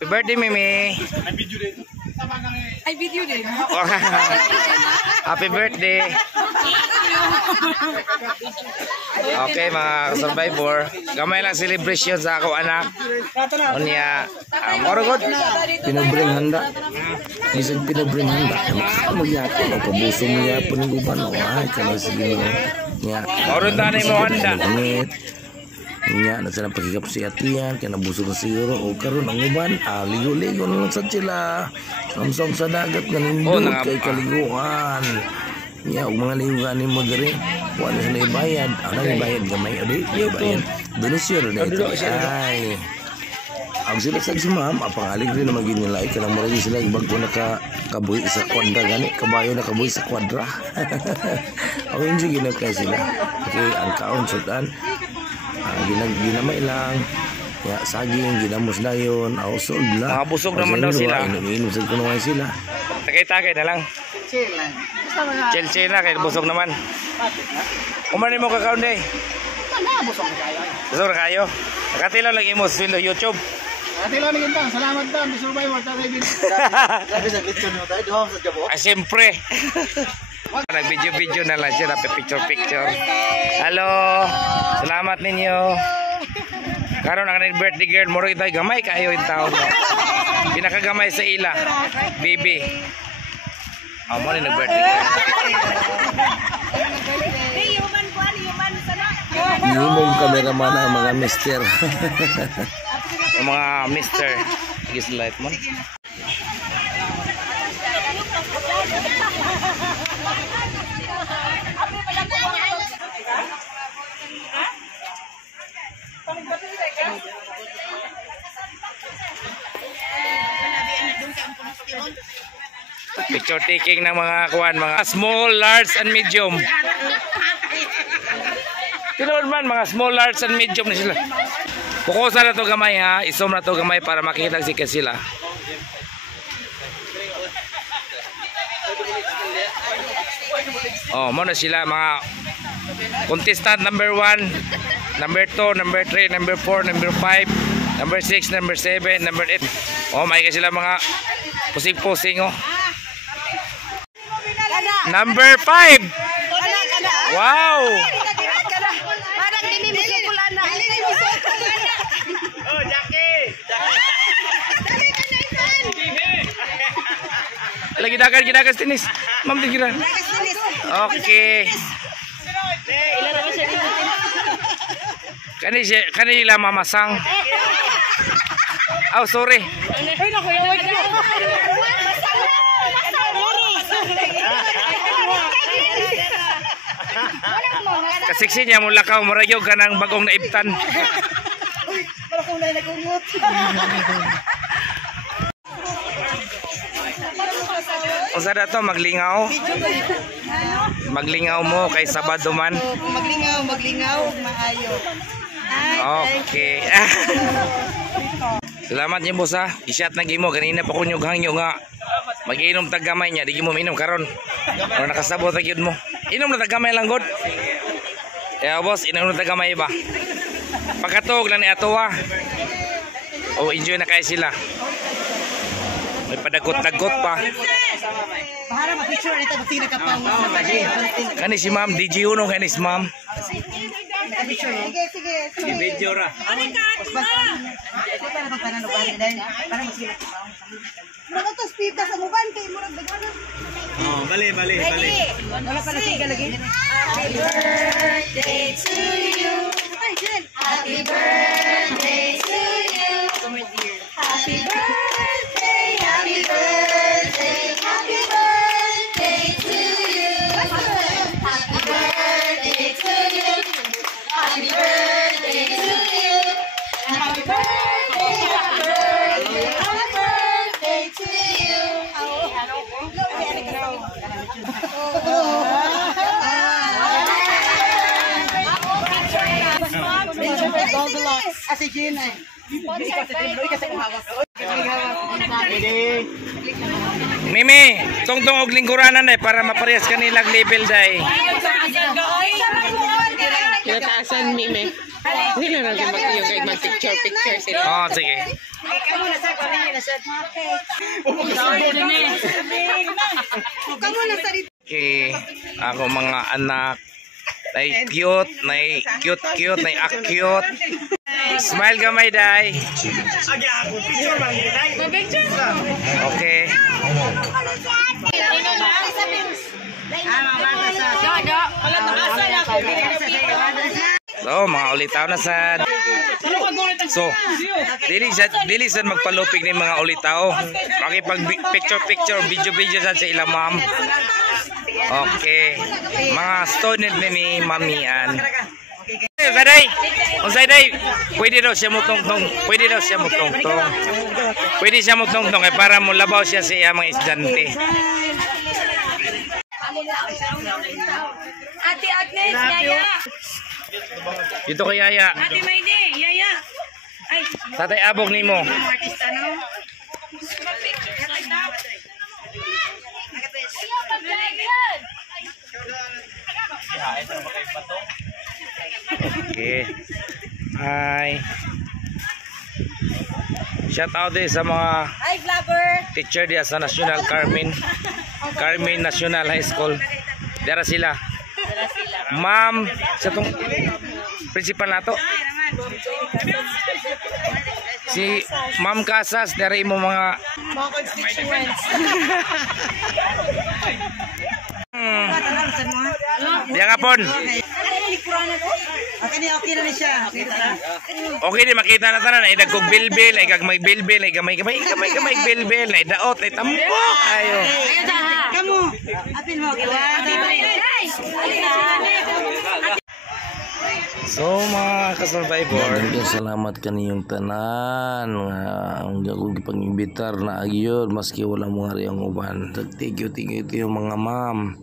Happy birthday, Mimi. Ay, video din. Happy birthday. Okay, mga survivor. Gamay lang celebration sa ako anak. Unya, morogod. Pinabring handa. Isang pinabring handa. Magyapon o pabuso mo yapon ng uban. Ay, kaya sige mo. Morong tanay mo handa. Nya na sana pagkikap si atiyan kaya nabusog na siguro o karon ang uban ligo-ligo na lang sa sila samsam sa dagat nga nindot kay kaliguan nya og mga liugan mo diri wala sila ibayad ana ibayad gamay adi ibayad donasyon na ito ay ang sila sa ma'am apangalig rin naman ginilay kanang mura sila bago nakabuhi sa kwadra gani kabayo na kabuhi sa kwadra ang injo ginakay sila okay ang kaon sudan ginamay lang ya saging ginamos dayon ausol la busog naman daw sila inom sa kuno sila takay-takay na lang chill na kay busog naman umani mo kakaon day busog na kayo nakatilaw lang imo sa YouTube nakatilaw lang intang salamat daw mi survivor ta bin grabe sa glitch nyo tayo duha sa jabo siyempre nag-video na lang siya, picture. Hello, salamat ninyo. Karon ang birthday girl, moro ito gamay kayo yung tao mo. Pinakagamay sa ila, baby. Mo rin nag-birthday girl. Yung cameraman ang mga mister. Yung mga mister. Igis light mo. Picture taking ng mga kuwan, mga small, large, and medium. Tinood man, mga small, large, and medium na sila. Pukusan na to gamay ha, isom na to gamay para makita si sila. Oh, mo na sila mga contestant number 1, number 2, number 3, number 4, number 5, number 6, number 7, number 8. Oh, may sila mga pusing-pusing oh. Number 5. Wow. Parang dinimisukulan na. Oh, Jackie. Lagi dagan tinis. Ma'am tigiran. Okay. Kanila mamasang. Oh, sorry. Kasiksi niya mula ka umarayo ka ng bagong naibtan. Usa na to maglingaw. Maglingaw mo kay Sabado man. Maglingaw, maayo. Okay. Salamat niyo boss ha. I-shot na gimo kanina pa kunyog hangyo nga. Magiinom tag gamay niya, di mo minom karon. O nakasabot tag yun mo. Inom na tag gamay lang god. Ya boss, inom na tag gamay ba. Pagkatog lang ni ato ha. O enjoy na kay sila. May padagot-dagot pa. Para ma-picture nito pag nagkapaw. Kani si Ma'am, DJ Uno kani si Ma'am. Sige. Di video ra. Ano ka? Ito na bang tanan uban din para masila. Mura to speed ka sa uban kay murag dagana. Oh, bali. Wala pa nasiga lagi. Happy birthday to you. Happy birthday to you. Happy birthday, happy birthday, happy birthday to you. Happy birthday to you. Happy birthday to you. Happy birthday, happy birthday, happy birthday to you. Asa Gina. Mimi, tungtong og lingkuranan day para maparehas kanila level day. Kinataasan Mimi. Hindi lang natin mag-picture sila. Oh, sige. Kamu na sa rito. Okay, ako mga anak. Nay cute, nay cute. Smile gamay day. Okay. So, mga ulitaw na sad. So, dili sad magpalupig ni mga ulitaw. Makipag picture, video sad sa ila ma'am. Okay. Mga student ni Mamian. Unsay day? Pwede daw siya mutongtong. Pwede siya mutongtong kay para mo labaw siya sa iya mga estudyante. Ate Agnes, Yaya. Dito kay Yaya. Ate Mayde, Yaya. Ay, Tatay abog nimo. artista no? Okay. Hi. Shout out din sa mga Hi, vlogger. teacher diya sa National Carmen National High School. Dara sila. Ma'am, sa tong principal nato. Si Ma'am Casas, dari mo mga constituents. Diya nga pon. Okay na siya. Okay di makita na tanan ay dagkog bilbil ay kag may bilbil ay gamay bilbil ay daot ay tambok ayo. Kamu. Apil mo. So mga ka-survivor, Daghang salamat kaniyong tanan nga ang ako gipangimbitar na agyod maski wala mo nga ang uban. Thank you mga ma'am.